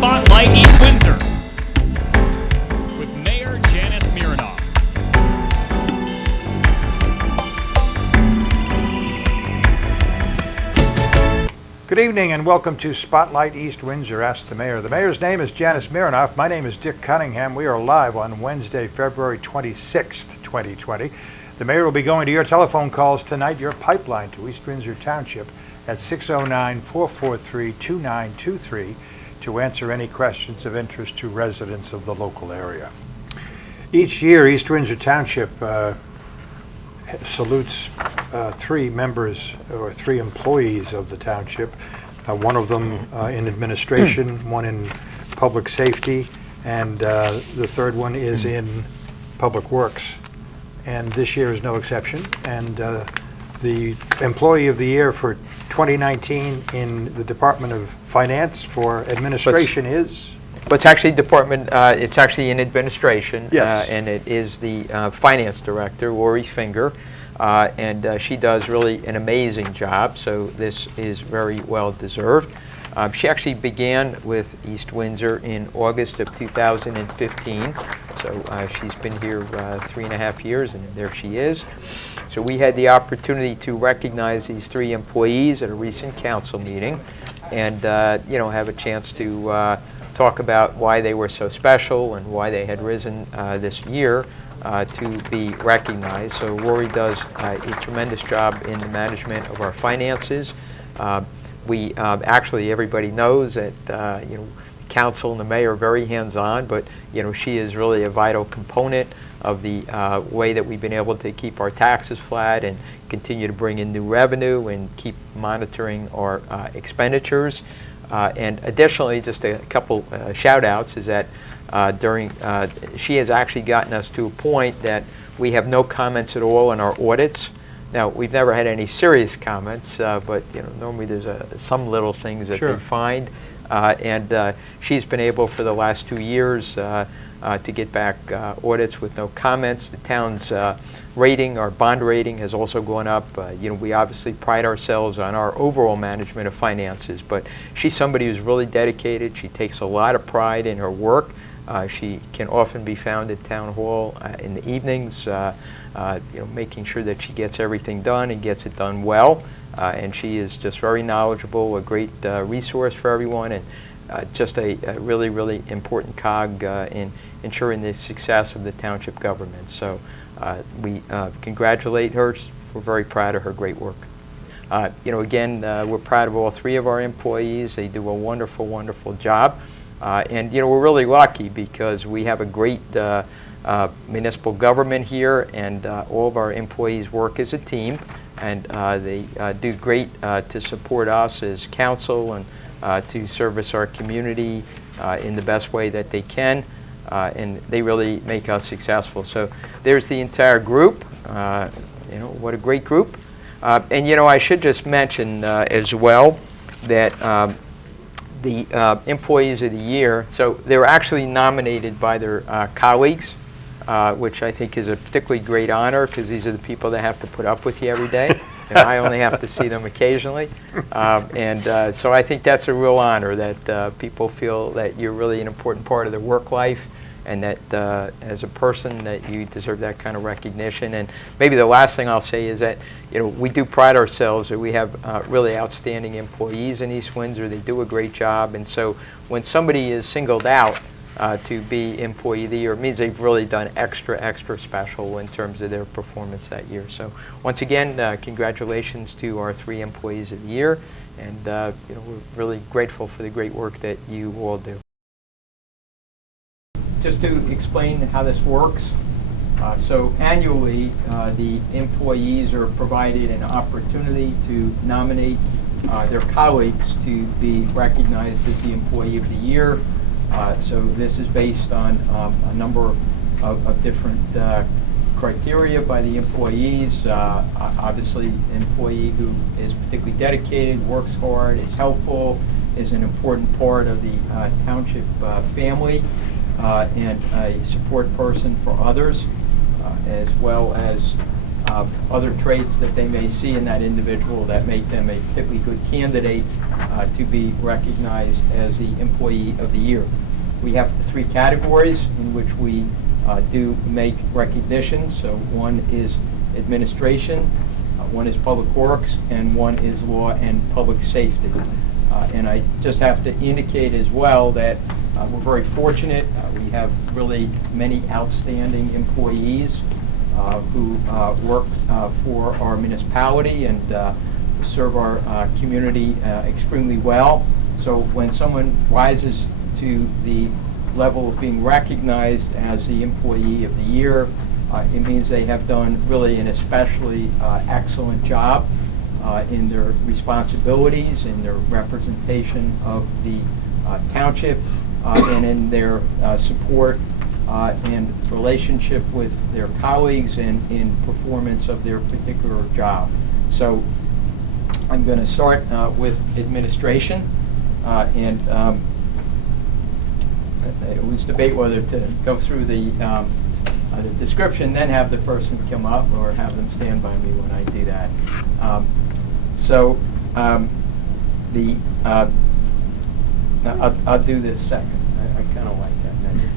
Spotlight East Windsor with Mayor Janice Mironoff. Good evening and welcome to Spotlight East Windsor, Ask the Mayor. The Mayor's name is Janice Mironoff. My name is Dick Cunningham. We are live on Wednesday, February 26th, 2020. The Mayor will be going to your telephone calls tonight, your pipeline to East Windsor Township at 609-443-2923 to answer any questions of interest to residents of the local area. Each year, East Windsor Township salutes three members or three employees of the township, one of them in administration, one in public safety, and the third one is in public works. And this year is no exception. And the employee of the year for 2019 in the Department of Finance for administration is? Well, it's actually it's actually in administration, yes. And it is the finance director, Lauri Finger, and she does really an amazing job, so this is very well deserved. She actually began with East Windsor in August of 2015, so she's been here 3.5 years, and there she is. So we had the opportunity to recognize these three employees at a recent council meeting, and have a chance to talk about why they were so special and why they had risen this year to be recognized. So Laurie does a tremendous job in the management of our finances. We actually, everybody knows that council and the mayor are very hands-on, but she is really a vital component of the way that we've been able to keep our taxes flat and continue to bring in new revenue and keep monitoring our expenditures. And additionally, just a couple shout-outs is that she has actually gotten us to a point that we have no comments at all on our audits. Now, we've never had any serious comments, but normally there's some little things that Sure. they find. And she's been able for the last 2 years to get back audits with no comments. The town's rating, our bond rating, has also gone up. We obviously pride ourselves on our overall management of finances, but she's somebody who's really dedicated. She takes a lot of pride in her work. She can often be found at Town Hall in the evenings, making sure that she gets everything done and gets it done well. And she is just very knowledgeable, a great resource for everyone, and just a really, really important cog in ensuring the success of the township government. So we congratulate her. We're very proud of her great work. Again, we're proud of all three of our employees. They do a wonderful, wonderful job. And we're really lucky because we have a great municipal government here, and all of our employees work as a team, and they do great to support us as council and to service our community in the best way that they can, and they really make us successful. So there's the entire group. What a great group. And I should just mention as well that the employees of the year, so they were actually nominated by their colleagues, which I think is a particularly great honor because these are the people that have to put up with you every day. And I only have to see them occasionally. So I think that's a real honor that people feel that you're really an important part of their work life, and that as a person that you deserve that kind of recognition. And maybe the last thing I'll say is that we do pride ourselves that we have really outstanding employees in East Windsor. They do a great job, and so when somebody is singled out to be employee of the year, it means they've really done extra special in terms of their performance that year. So once again, congratulations to our three employees of the year, and we're really grateful for the great work that you all do. Just to explain how this works, so annually the employees are provided an opportunity to nominate their colleagues to be recognized as the employee of the year. So this is based on a number of different criteria by the employees. Obviously, an employee who is particularly dedicated, works hard, is helpful, is an important part of the township family, and a support person for others, as well as other traits that they may see in that individual that make them a particularly good candidate to be recognized as the Employee of the Year. We have 3 categories in which we do make recognition. So one is administration, one is public works, and one is law and public safety. And I just have to indicate as well that we're very fortunate. We have really many outstanding employees who work for our municipality and serve our community extremely well. So when someone rises to the level of being recognized as the Employee of the Year, it means they have done really an especially excellent job in their responsibilities, in their representation of the township, and in their support and relationship with their colleagues and in performance of their particular job. So I'm going to start with administration, and it was debate whether to go through the description, then have the person come up, or have them stand by me when I do that. I'll do this second. I kind of like that menu.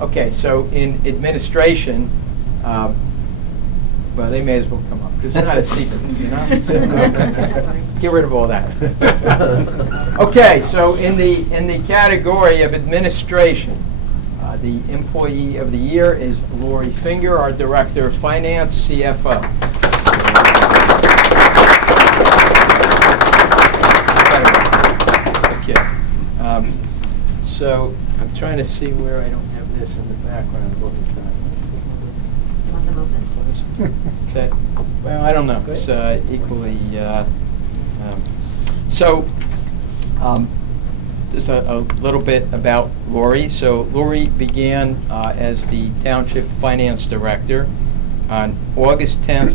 Okay, so in administration, well, they may as well come up, because it's not a secret, you know? So, get rid of all that. Okay, so in the category of administration, the Employee of the Year is Lauri Finger, our Director of Finance, CFO. Okay. So I'm trying to see where I don't have this in the background. Want them open? Okay. Well, I don't know. It's equally. Just a little bit about Laurie. So Laurie began as the Township Finance Director on August 10th,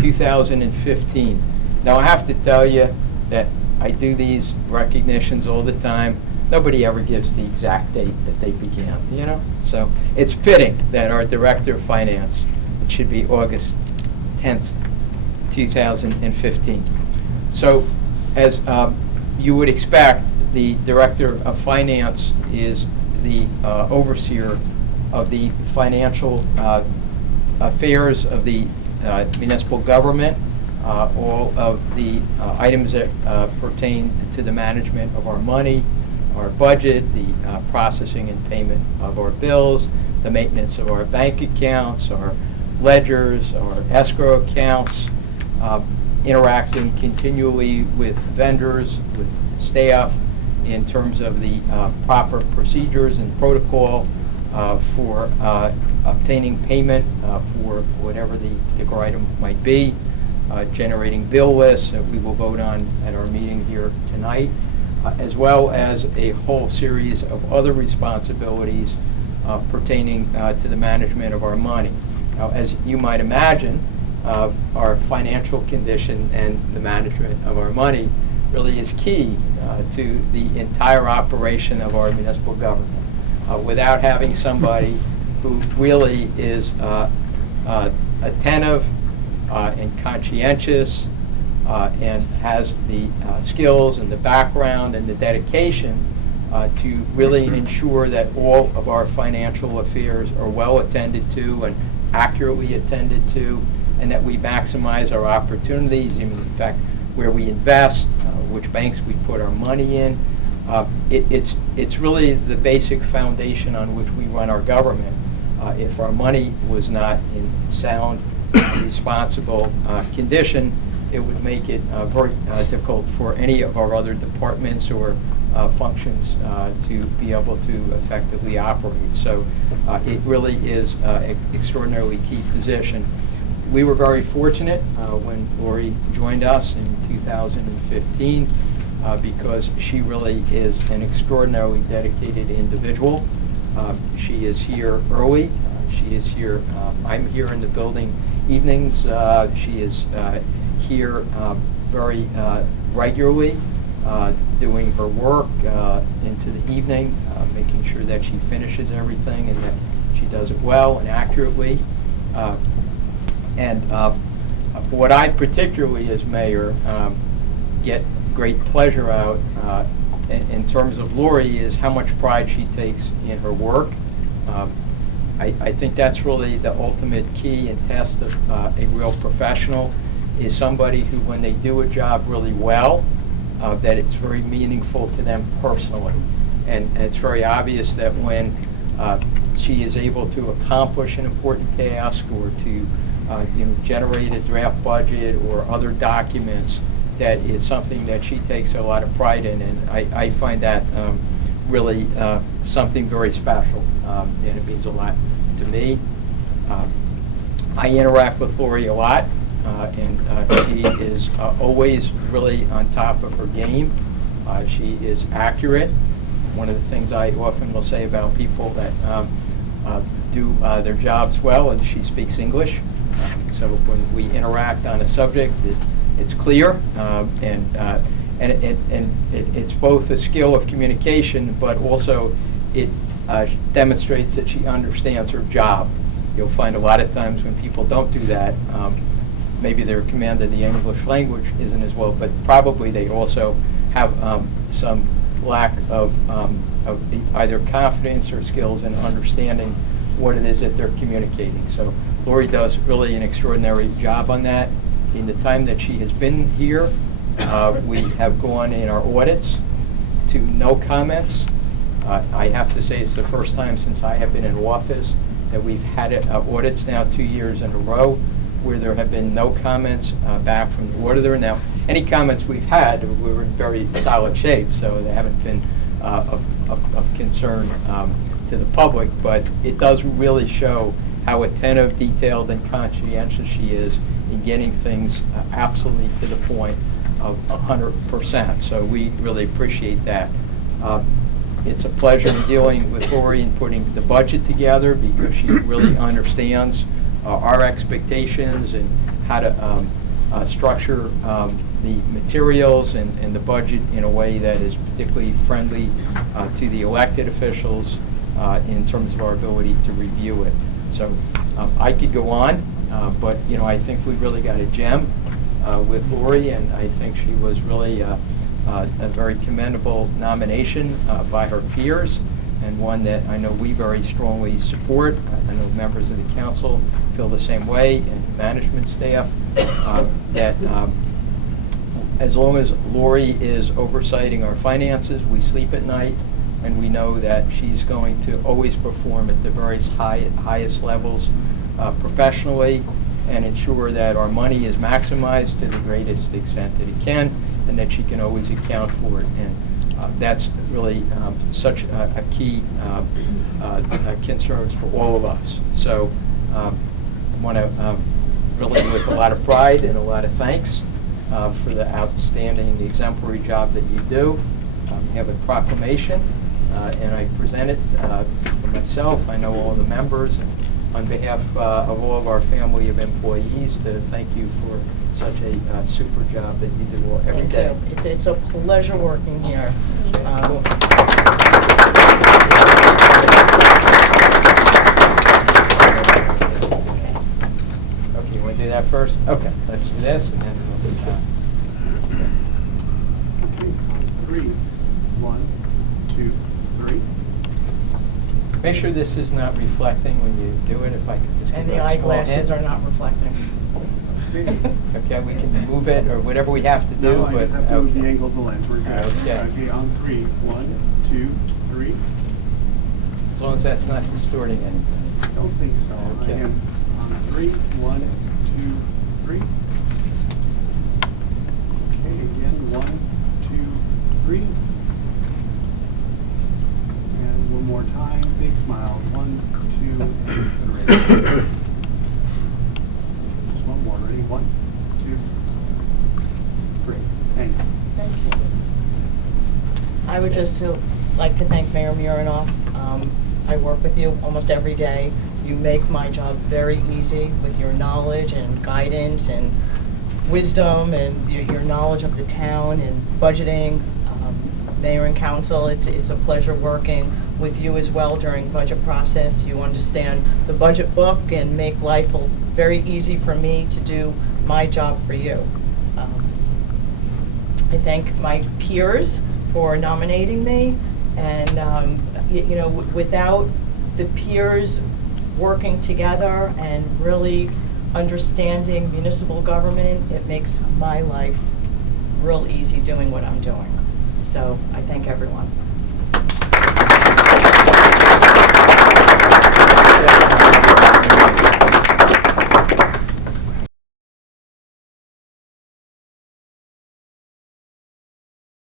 2015. Now I have to tell you that I do these recognitions all the time. Nobody ever gives the exact date that they began, you know? So it's fitting that our Director of Finance, it should be August 10th, 2015. So as you would expect, the Director of Finance is the overseer of the financial affairs of the municipal government, all of the items that pertain to the management of our money, our budget, the processing and payment of our bills, the maintenance of our bank accounts, our ledgers, our escrow accounts, interacting continually with vendors, with staff, in terms of the proper procedures and protocol for obtaining payment for whatever the particular item might be, generating bill lists that we will vote on at our meeting here tonight, as well as a whole series of other responsibilities pertaining to the management of our money. Now, as you might imagine, our financial condition and the management of our money really is key to the entire operation of our municipal government. Without having somebody who really is attentive and conscientious and has the skills and the background and the dedication to really ensure that all of our financial affairs are well attended to and accurately attended to, and that we maximize our opportunities, in fact, where we invest, which banks we put our money in. It's really the basic foundation on which we run our government. If our money was not in sound, responsible condition, it would make it very difficult for any of our other departments or functions to be able to effectively operate. So it really is an extraordinarily key position. We were very fortunate when Laurie joined us in 2015 because she really is an extraordinarily dedicated individual. She is here early. She is here. I'm here in the building evenings. She is here very regularly, doing her work into the evening, making sure that she finishes everything and that she does it well and accurately. And what I particularly, as mayor, get great pleasure out in terms of Laurie is how much pride she takes in her work. I think that's really the ultimate key and test of a real professional, is somebody who, when they do a job really well, that it's very meaningful to them personally. And it's very obvious that when she is able to accomplish an important task, or to generate a draft budget or other documents, that it's something that she takes a lot of pride in. And I find that really something very special, and it means a lot to me. I interact with Laurie a lot, and she is always really on top of her game. She is accurate. One of the things I often will say about people that do their jobs well is she speaks English. So when we interact on a subject, it's clear, and it's both a skill of communication, but also it demonstrates that she understands her job. You'll find a lot of times when people don't do that, maybe their command of the English language isn't as well, but probably they also have some lack of either confidence or skills in understanding what it is that they're communicating. So Laurie does really an extraordinary job on that. In the time that she has been here, we have gone in our audits to no comments. I have to say it's the first time since I have been in office that we've had audits now 2 years in a row where there have been no comments back from the auditor. Now, any comments we've had, we were in very solid shape, so they haven't been of concern to the public, but it does really show how attentive, detailed, and conscientious she is in getting things absolutely to the point of 100%. So we really appreciate that. It's a pleasure dealing with Laurie and putting the budget together, because she really understands our expectations and how to structure the materials and the budget in a way that is particularly friendly to the elected officials in terms of our ability to review it. So I could go on, but I think we really got a gem with Laurie, and I think she was really a very commendable nomination by her peers, and one that I know we very strongly support. I know members of the council feel the same way, and management staff, that as long as Laurie is oversighting our finances, we sleep at night, and we know that she's going to always perform at the very highest levels professionally, and ensure that our money is maximized to the greatest extent that it can, and that she can always account for it. And that's really such a key concern for all of us. So I want to really, with a lot of pride and a lot of thanks for the outstanding exemplary job that you do. We have a proclamation, and I present it for myself. I know all the members, and on behalf of all of our family of employees, to thank you for such a super job that you do every day. Thank you. It's a pleasure working here. Okay, you want to do that first? Okay, let's do this, and then we'll do that. Okay, on 3. 1, 2, 3. Make sure this is not reflecting when you do it, if I could just give And it the a small eyeglasses hint. are not reflecting. Okay, we can move it, or whatever we have to do, No, I but, just have to move the okay. angle of the lens. We're good. Okay. Okay, on 3. 1, 2, 3. As long as that's not distorting anything. I don't think so. Okay. I am on 3. 1, 2, 3. Okay, again, 1, 2, 3. And one more time, big smile. 1, 2, and 3. Just one more. Ready? 1, 2, 3. Thanks. Thank you. I would just like to thank Mayor Murinoff. I work with you almost every day. You make my job very easy with your knowledge and guidance and wisdom and your knowledge of the town and budgeting. Mayor and council, it's a pleasure working with you as well during budget process. You understand the budget book and make life very easy for me to do my job for you. I thank my peers for nominating me, and you know, without the peers working together and really understanding municipal government, it makes my life real easy doing what I'm doing. So I thank everyone.